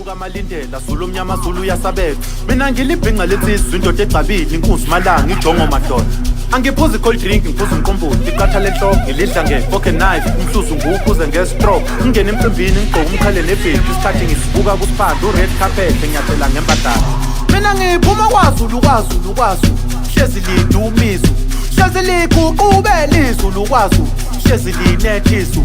Luka malindela Zulu mnyama Zulu yasabeka mina ngilibhinqa letsizwe indoda egcabile inkunzi malanga ijongo madoda angiphuza cold drink ngiphuza umqombothi iqatha lenhloko ngilidla ngepocket knife umhluzu nguphuze ngestroke ngingena emcimbini ngigqoka umkhale nebheji isikhathi ngisibuka kusiphanda ured carpet ngiyathela ngembadala mina ngiphuma kwaZulu hlezi lidumiso hlezi liguqubela izulu kwaZulu hlezi linethiso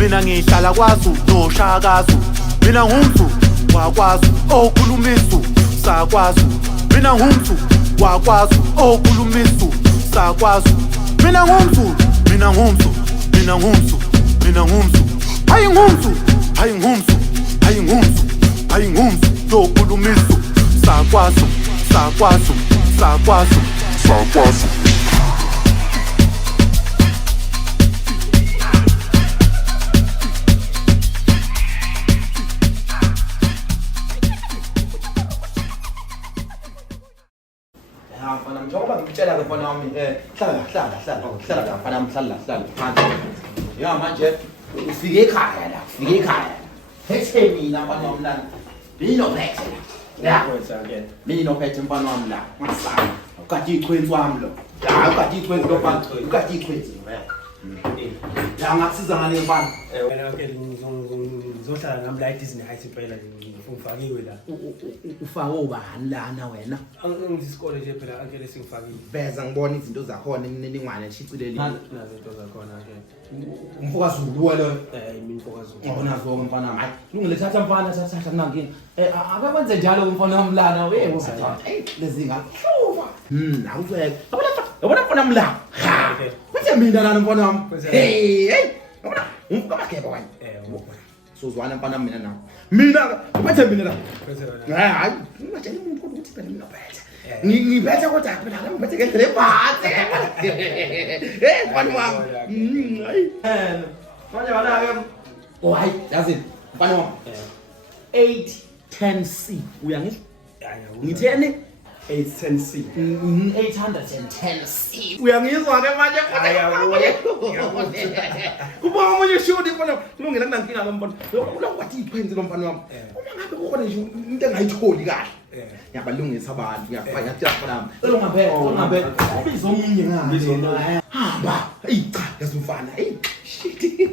mina ngihlala kwaZulu noshakaZulu mina ngumZulu wakwaZulu okhuluma isiZulu sakwaZulu mina ngumZulu wakwaZulu okhuluma isiZulu sakwaZulu mina ngumZulu hayi ngumZulu okhuluma isiZulu sakwaZulu Mfana njengoba ngikutshela ke mfana wami hlala mfana mhlala phansi ya manje ufike ekhaya phethe mina mfana wami la binophethe la binophethe mfana wami la ngasala ukade ichwenzi wami lo la ukade ichwenzi lo mfana ukade ichwenzi la ngakusiza ngale mfana wena ke ngizohlala ngami la eDisney Heights phela ngifakiwe la ufake ubani lana wena ngizisikole nje phela angeke singifakile beza ngibona izinto zakhona imininingwane eshicilelile nazo izinto zakhona ke umfoka Zulu wena yimi umfoka Zulu unazo mfana hayi lungilethatha mfana thatha kunangini akakwenze njalo umfana wamlana wewe lezi ngahluva awuzeke yabona mfana mla kwenze mina lana mfana wami hey yabona umfoka mageba wena sozwana mfana mina nawo mina kuphethe mina la hayi ungatshela umuntu ukuthi phela mina phethe ngiphethe kodwa phela ngiphethe ngendlela ebhathe mfana wami hayi manje bana ke oh hayi yazi mfana wami 810C uyangizwa ngitheni 810C 810C uyangizwa ke manje kuba umunye shudi mfana kulungile kunankinga lo mfana lokwathi iphwenzi lo mfana wami uma ngabe kukhona nje into engayitholi kahle yabalungisa abantu ngiyafanya mfana ungabe ubiza omunye ngabe hamba cha yazumfana shit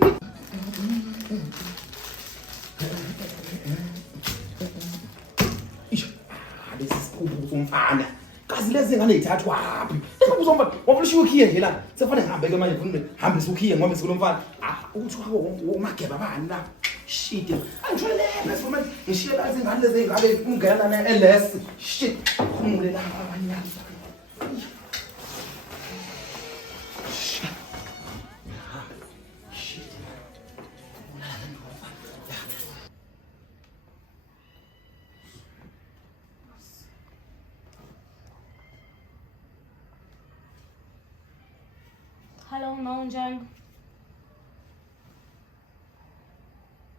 umfana kazi lezi ngane ithathwa hapi uzomba wabulishiwe ukhiye nje la sefane ngihambe ke manje ngifuna hambe ukhiye ngoba sikulomfana uthi umageba bani la shit angijwele bese manje ngishiye lazi ngane lezi ngabe ungena na LS shit khumule la abanyana Hello, Maunjang.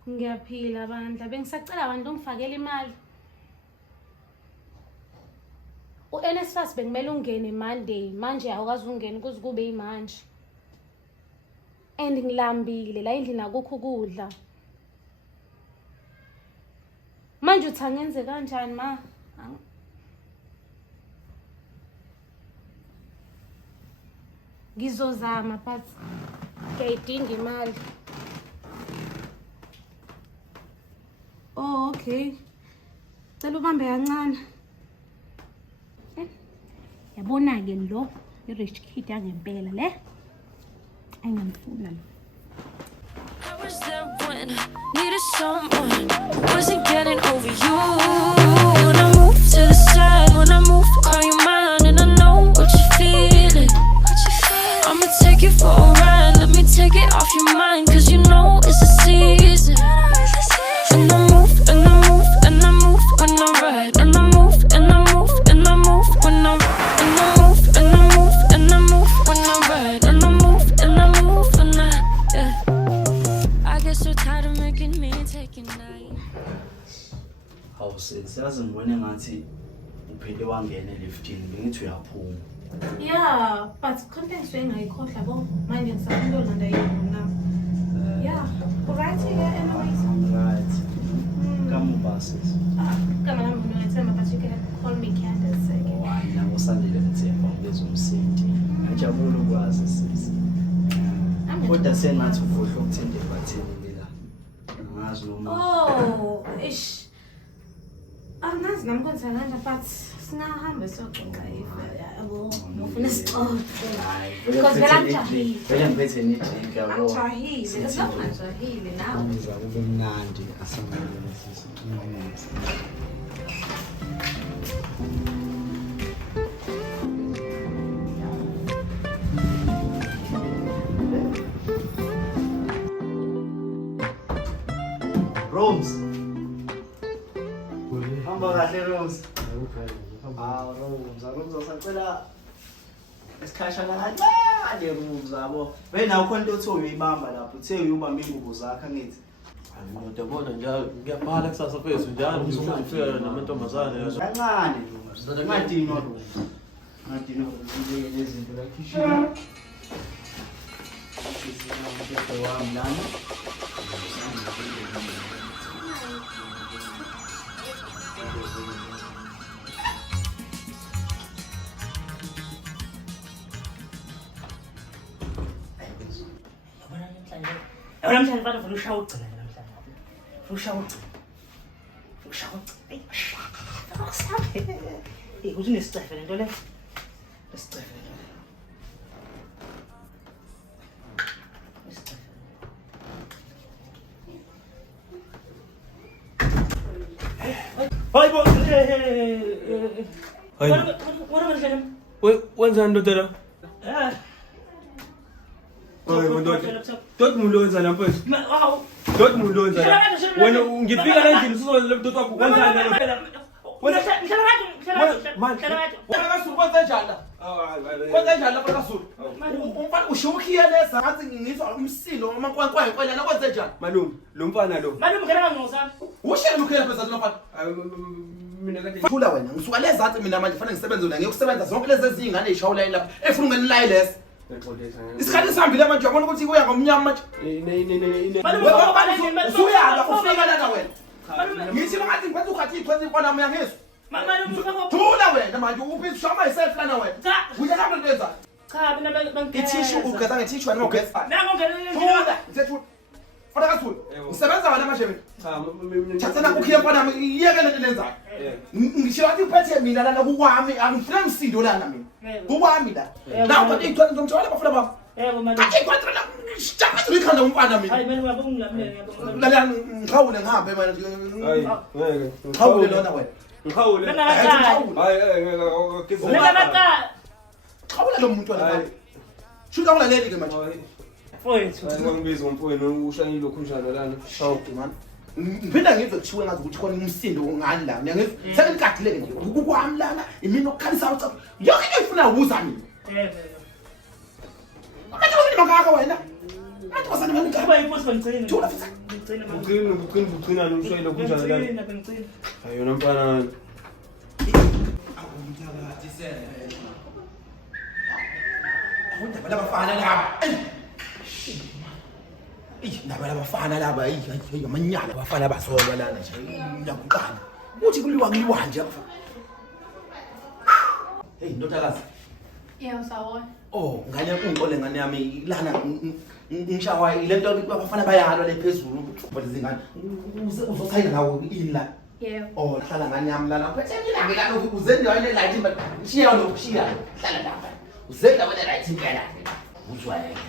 Ngiyaphila bandla bengisacela abantu ungifakele imali. uNSFAS bekumele ungene Monday manje awukazi ungene kuze kube yimanje. And ngilambile la endlini akukho ukudla. Manje uthi angenze kanjani ma? Ngizozama but ngiyayidinga imali. Oh okay. Cela ubambe kancane. Yabona ke lo i-rich kid yangempela le. Ayingifuna lo. I was there when I needed someone. Wasn't getting over you. When I move to the side, when I move, call you mine, and I know what you're feeling. I'ma take you for a ride. Let me take it off your mind, 'cause you know it's a season. And I move, and I move, and I move when I ride. And I move, and I move, and I move when I ride. And I move, and I move, and I move when I ride. And I move, and I move when I get so tired of making me take it night. Hawu sensazi ngibone ngathi uphinde wangena eliftini bengithi uyaphuma. Yeah, but contents engayikhohlwa bo manje ngisafuna ulanda yona. Yeah, alright here anyways. Right. Come on, bosses. Igama lami uNothemba, but you can call me Candace. Why now usandile ngithemba ngezomsindi. Ngijabula ukwazi sisi. Kodwa sengathi ukhohlwa ukuthinde bathini la. Ngazi noma. Oh, ish. Angazi nami kwenza kanjani but singahambe soxoxa yabo. Ngifuna isixoxo. Because vele angijahile. Vele ngiphethe nidrink yabo. Angijahile, lokho ngijahile nawe. Ngiza kube mnandi asangane sisi. Rose. Hamba kahle Rose. Rose usacela esikhashana kancane Rose yabo. Wena ukhona into othi uyibamba lapho. Uthe uyubamba ingubo zakhe angithi. Ngiyabona njalo ngiyabhala kusasa phezulu njalo ngizofika namantombazane yazo. Kancane Rose. Ngadinwa Rose. Ngadinwa Rose lezinto la kitchen. Sisi wami lana. Yabona mhlanje bana ufuna ushaya ugcina namhlanje. Ufuna ushaya ugcina. Ufuna ushaya ugcina. Ayi, akusabe. Uthi nesicefe lento le. Nesicefe. Hayi bo. Hayi. Wena manje. Wenzani ndoda? Hayi ndoda. Tot umuntu wenzani mfethu? Hawu. Tot umuntu wenzani? Wena ngifika la endlini usizole lo mntu wakho wenzani? Wena kasulu kwenza njani la? Kwenza njani lapha kasulu? Umfana ushukiyeleza ngathi ngizwa umsindo amankwankwa kwena nakwenze njani? Malume, lo mfana lo. Malume ngena ngizosana. Ushela ukhela phezulu lo mfana. Mina kade ngithula wena ngisuka lezathi mina manje kufanele ngisebenze la ngiyokusebenza zonke lezi ezingane ezishawula yini lapha efuna ungenilayi lesi. Isikhathi sihambile manje uyabona ukuthi kuya ngomnyama manje. Usuyala ufika lana wena. Ngithi ngathi ngiphethe ukhathi ichwezi impona mina ngizwe. Thula wena manje uphi shama yourself lana wena. Uya lapha lenza. Cha mina bangena. Ithishu ugeza ngethishu wena ngogeza. Mina ngongena. Thula ngithethu. Fona kathula. Usebenza wena manje mina. Cha Thathana ukhiya mpona iyeke lento lenzayo. Ngisho athi uphethe mina lana kukwami angifuna umsindo lana mina. Kukwami la. Nawu kanti ithwala ngizomthola bafuna bami. Yebo manje. Athi kwatra la. Sicabanga uyikhanda umfana mina. Hayi mina ngiyabongilamile ngiyabonga. Lalela ngikhawule ngihambe manje. Hayi, ngeke. Ngikhawule lona wena. Ngikhawule. Mina ngaqala. Hayi, ngeke. Mina ngaqala. Khawula lo muntu wena. Shuka ulaleli ke manje. Mfowethu. Ngangibizwa umfowenu ushayile lokhu njalo lana. Shawuti man. Ngiphinda ngizwe kuthiwe ngazi ukuthi khona umsindo ngani la. Ngiyangizwa. Sengikadile nje. Ukukwami lana imini okukhalisa ucaca. Yonke into ifuna ukuza mina. Yebo. Manje wena mangaka wena. Manje wasana manje ngaba Kuba impossible ngicela. thula futhi. Ngicela manje. Uqina ushayile lokhu njalo lana. Ngicela. Hayi yona mfana. Ndaba labafana laba. Ndaba labafana laba amanyala abafana basolwa lana nje. Ngiyakuqala. Uthi kuliwa nje afa. Hey ndodakazi. Yebo sawona. Oh, ngane ungixole ngane yami lana ngishawa ilento abafana bayalwa lephezulu ukuthi izingane uzochayela nawo ini la. Yebo. Oh, hlala ngane yami lana. Phethe mina ngilana ukuze endaweni elight but ngishiya lokushiya. Hlala lapha. Uze la wena right impela. Uzwa yena.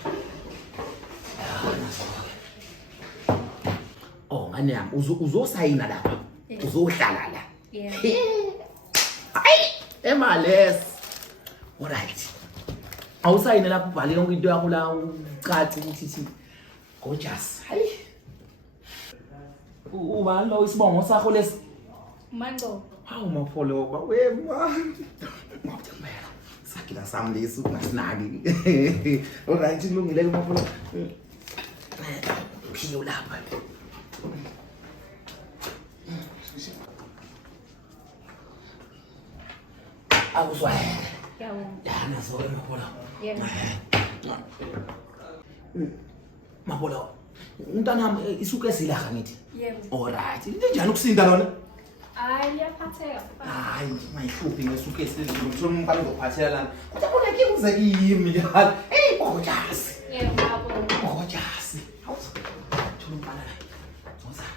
Oh, ngane yami uzosayina lapha. Uzohlala la. Yebo. Hayi, emales. Alright. Awusayine lapho ubhale yonke into yakho la ucaci ukuthi gorgeous. Hayi. Uba lo isibongo sakho lesi. Mango. Hawu mafoloba wema. Ngiyabona. Sakila sami lesi ungasinaki. Alright, kulungile ke mafoloba. Philo lapha. Awuzwa. Yabo. Dana zoe mafoloba. Yebo. Mabolo. Umntanami isuke esilaga ngithi. Yebo. Alright. Linjani ukusinda lona? Hayi liyaphatheka. Hayi, mayihluphi ngesuke esilizwe ngithola umbhalo ngophathela lana. Kodwa bona ke kuze kimi njalo. Hey, gorgeous. Yebo ngiyabona. Gorgeous. Awuza. Thola umbhalo la. Zoza.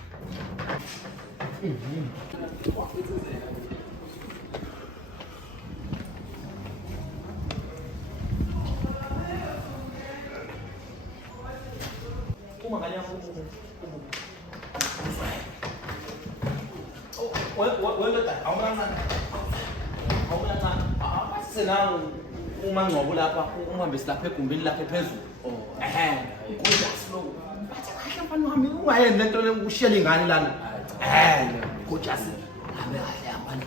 Uma nganya uma ngcobo lapha uhambe silapha egumbini lakhe phezulu. Gorgeous lo. Bathi kahle mfana wami ungayeni lento lekushiya ingane lana. Gorgeous. Hambe kahle hambani.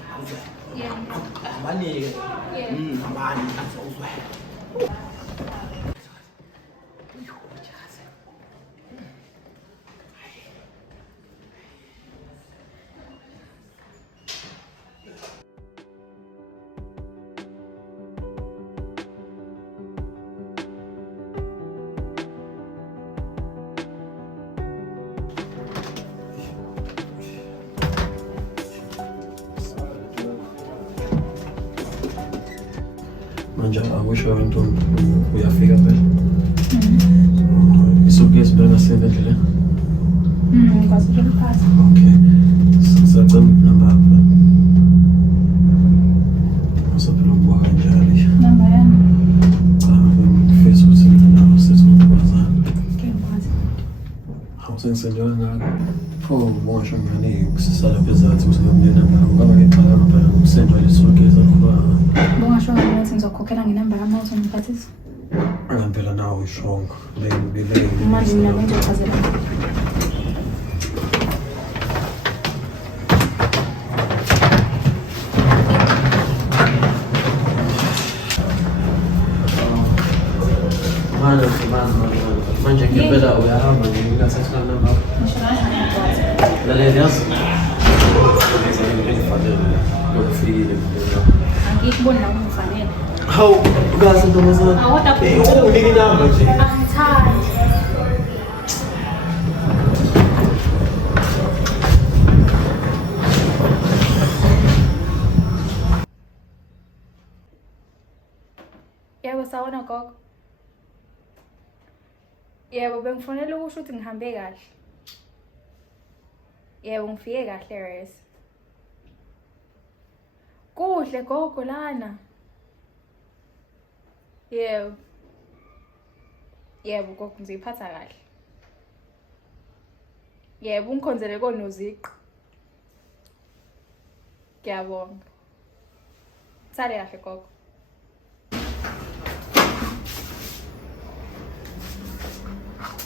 Yebo. Hambani ke. Hambani uzwe. Manje akusho intombi uyafika phela. Isukesi phela sendlela. Ngikwazi ukuphatha. Okay. Sisacela number yakho. Usaphela ukuba kanjani? Namba yami. Cha, ngifisa ukuthi nginawo sizokwazi. Ngiyakwazi. Awusengisenjwa ngaka. Pho mosha ngane kusisala phezulu ukuthi ngiyomnena ngawo. Ngaba ngixala phela ukusendwa lesukesi akho. Bongasho ukuthi ngizokhokhela ngenamba yami awuthi ngiphathise. Ngempela nawo ishong. Manje mina ngizochazela. Manje ngempela uyahamba ngikasesikhala namba. Lalela yazi. Ngokufikile. Angikuboni la kungifanele. Hawu, ukazi ntombazana. Awuda Unike inamba nje. angithandi. Yebo sawona gogo. Yebo bengifonela ukusho ukuthi ngihambe kahle. Yebo ngifike kahle res. Kuhle gogo lana. Yebo. Yebo gogo ngiziphatha kahle. Yebo ungikhonzele konoziqi. Ngiyabonga. Sale kahle gogo.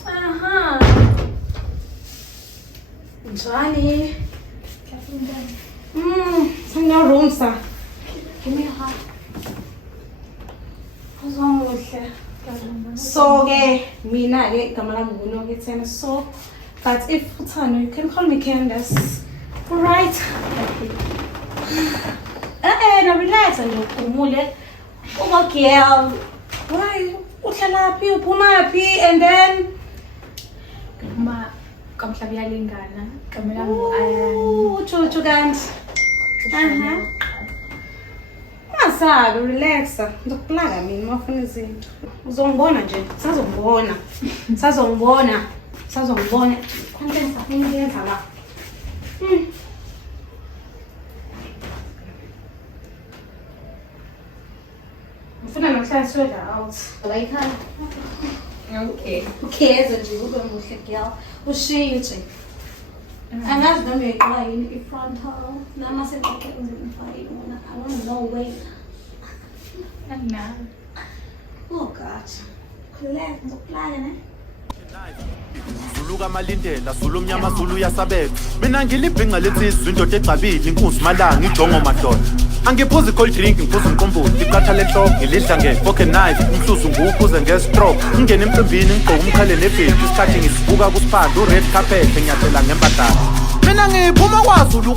Aha. Njani? Sengina room sa. Give me a hug. Uzomuhle. So ke mina ke igama lami nguNokethena. So but if uthando you can call me Candace. All right. Na relax nje ukhumule. Uma girl. Why? Uhlala phi uphuma phi and then Ma kamhlabi yalingana. Kamela ayani. utsho kanti. Masabe relax. Ngizokuplaka mina mafuna izinto. Uzongibona nje. Sazongibona. Content ngiyenza la. Ngifuna nokuhlala siwedla out. Abayikhaya. Okay. Ukhethe nje ube muhle girl. Ushiye nje. Angazi noma uyayiqala yini i-frontal. Nama seqoqe uzimfayini wona. I want to know where. Angina. Oh God. Khuleka ngizokuplaka ne. Zulu kamalindela, Zulu mnyama, Zulu yasabeka. Mina ngilibhinqa letsizwe indoda egcabile, inkunzi malanga, ijongo madoda. Angiphuzi cold drink, ngiphuza umqombothi, iqatha lenhloko, ngilidla nge-fork and knife, umhluzu nguwuphuze nge-stroke. Ngingena emcimbini, ngigqoke umkhale nebheki, isikhathi ngisibuka kusiphanda, u-red carpet, ngiyathela ngembadala. Mina ngiphuma kwaZulu,